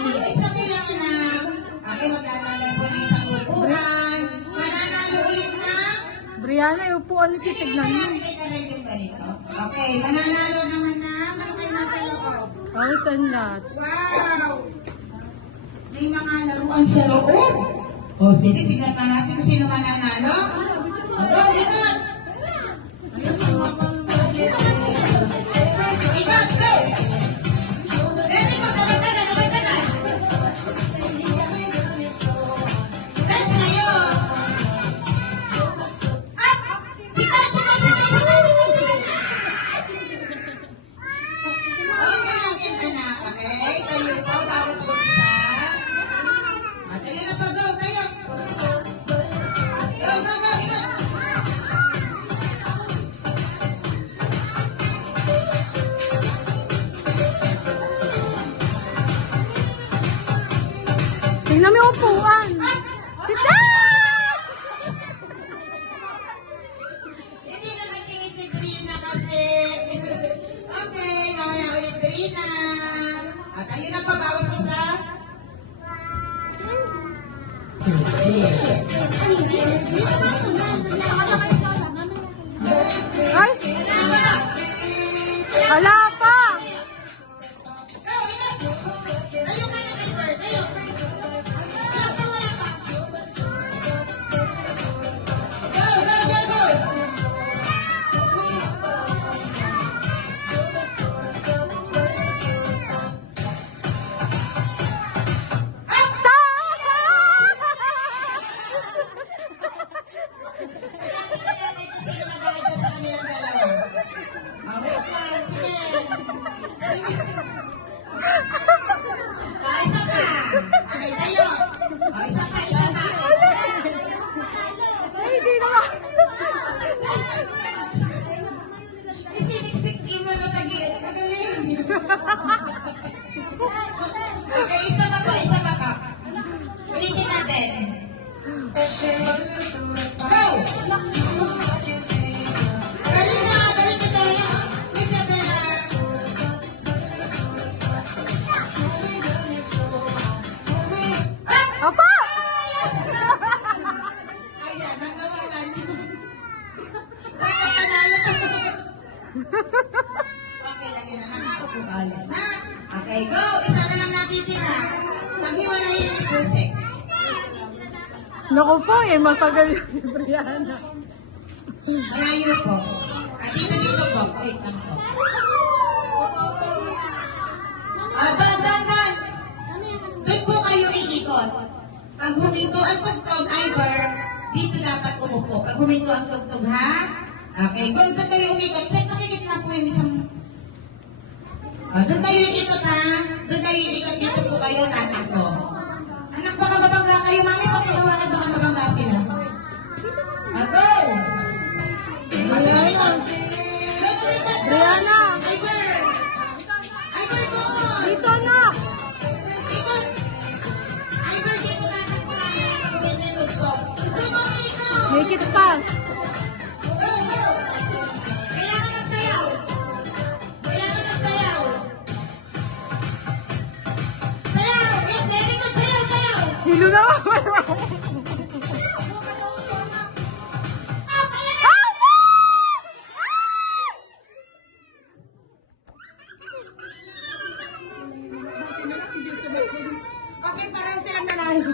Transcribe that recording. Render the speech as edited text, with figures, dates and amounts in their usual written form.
Ulit sa bilang anak. Okay, magtatanggal po ng isang upuan. Mananalo ulit na. Brianna, yung upuan nito, tignan mo. Pinipili ka rin yung ganito. Okay, mananalo naman na. Malaki na sa loob. Ay, sanlat. Wow! May mga laruan sa loob. O, sige, tignan na natin kung sino mananalo. O, go, ikot! Ikot, go! Ready ko, dalagdagan. Press kayo. Up! Sikat! Okay lang yan, anak. Okay? Tayo po, bawas buksa. Tayo na pa, go, tayo. Go, go, go, ikot. Tingnan mo yung upuan. Sit down! Hindi na nagtingin si Trina kasi. Okay, mamaya ulit Trina. At ayun na pa, bawas isa. Ay! Hala pa! Go, ina. Tayo ka na, Piper. Tayo. Wala pa, wala pa. Go, go, go, go. Ay, di naman. Okay, isa pa po, isa pa pa. Ulitin natin. Go! Galing na tayo. Wait na pala. Apa! Ayan, nagawalan niyo. Nakapanalo. Okay, lagyan na nakaupo ka ulit na. Okay, go! Isa na lang natitira. Maghiwalayin ni Fusek. Naku po, matagal yun si Brianna. Malayo po. Dito po. Wait lang po. Dan. Doon po kayo iikot. Pag huminto ang tugtog, Iver, dito dapat umupo. Pag huminto ang tugtog, ha? Okay, go. Doon kayo umikot. Set, makikit na po yung isang... doon kayo iikot, ha? Doon kayo iikot. Dito po kayo tatakbo. Anak, baka mabangga kayo. Mami, pakihawakan baka mabangga sila. Go! Brianna! Iver, go! Dito na! Ikot! Iver, dito natin po namin ang ganyan yung stop. Go, ikot! Make it fast! Go! Kailangan magsayaw. Sayaw! Yeah, very good. Sayaw! Hilo na! Up! Ayan! Okay, parang silang nanalo.